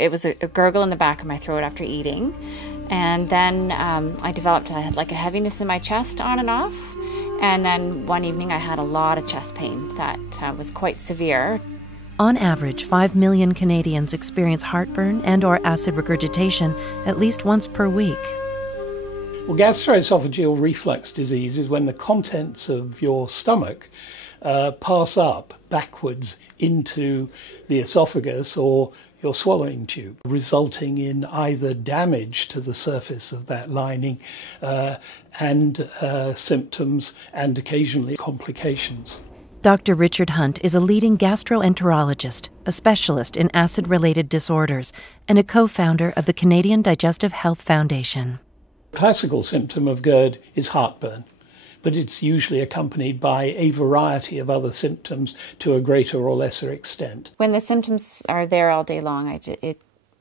It was a gurgle in the back of my throat after eating. And then I developed a heaviness in my chest on and off. And then one evening I had a lot of chest pain that was quite severe. On average, 5 million Canadians experience heartburn and/or acid regurgitation at least once per week. Well, gastroesophageal reflux disease is when the contents of your stomach pass up backwards into the esophagus or your swallowing tube, resulting in either damage to the surface of that lining and symptoms and occasionally complications. Dr. Richard Hunt is a leading gastroenterologist, a specialist in acid-related disorders, and a co-founder of the Canadian Digestive Health Foundation. The classical symptom of GERD is heartburn, but it's usually accompanied by a variety of other symptoms to a greater or lesser extent. When the symptoms are there all day long,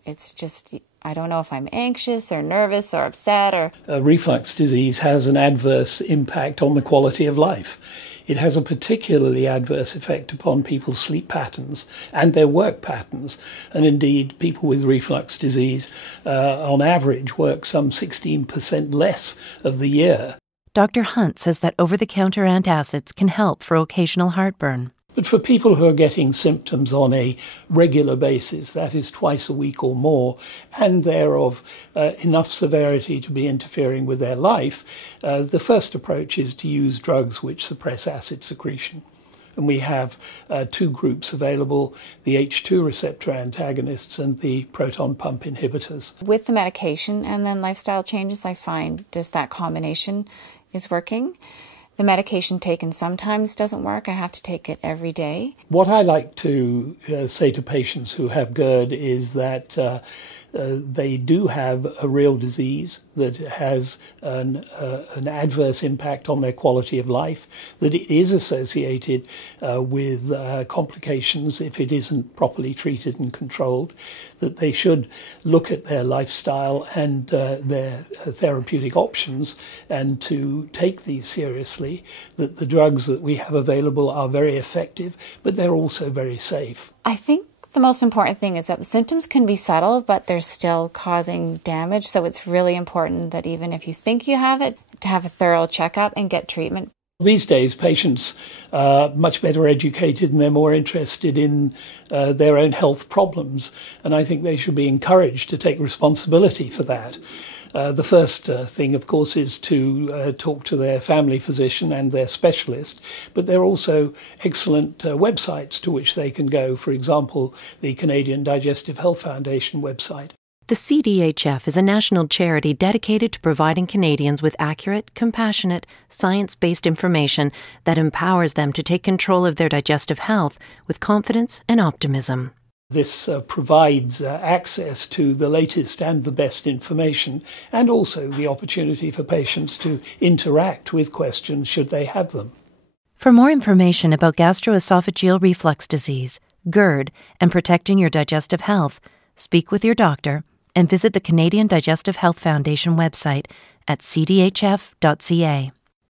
it's just, I don't know if I'm anxious or nervous or upset or... Reflux disease has an adverse impact on the quality of life. It has a particularly adverse effect upon people's sleep patterns and their work patterns. And indeed, people with reflux disease, on average, work some 16% less of the year. Dr. Hunt says that over-the-counter antacids can help for occasional heartburn. But for people who are getting symptoms on a regular basis, that is twice a week or more, and they're of enough severity to be interfering with their life, the first approach is to use drugs which suppress acid secretion. And we have two groups available, the H2 receptor antagonists and the proton pump inhibitors. With the medication and then lifestyle changes, I find just that combination is working. The medication taken sometimes doesn't work. I have to take it every day. What I like to say to patients who have GERD is that they do have a real disease that has an adverse impact on their quality of life, that it is associated with complications if it isn't properly treated and controlled, that they should look at their lifestyle and their therapeutic options and to take these seriously, that the drugs that we have available are very effective, but they're also very safe. I think the most important thing is that the symptoms can be subtle, but they're still causing damage. So it's really important that even if you think you have it, to have a thorough checkup and get treatment. These days, patients are much better educated and they're more interested in their own health problems. And I think they should be encouraged to take responsibility for that. The first thing, of course, is to talk to their family physician and their specialist, but there are also excellent websites to which they can go, for example, the Canadian Digestive Health Foundation website. The CDHF is a national charity dedicated to providing Canadians with accurate, compassionate, science-based information that empowers them to take control of their digestive health with confidence and optimism. This provides access to the latest and the best information, and also the opportunity for patients to interact with questions should they have them. For more information about gastroesophageal reflux disease, GERD, and protecting your digestive health, speak with your doctor and visit the Canadian Digestive Health Foundation website at cdhf.ca.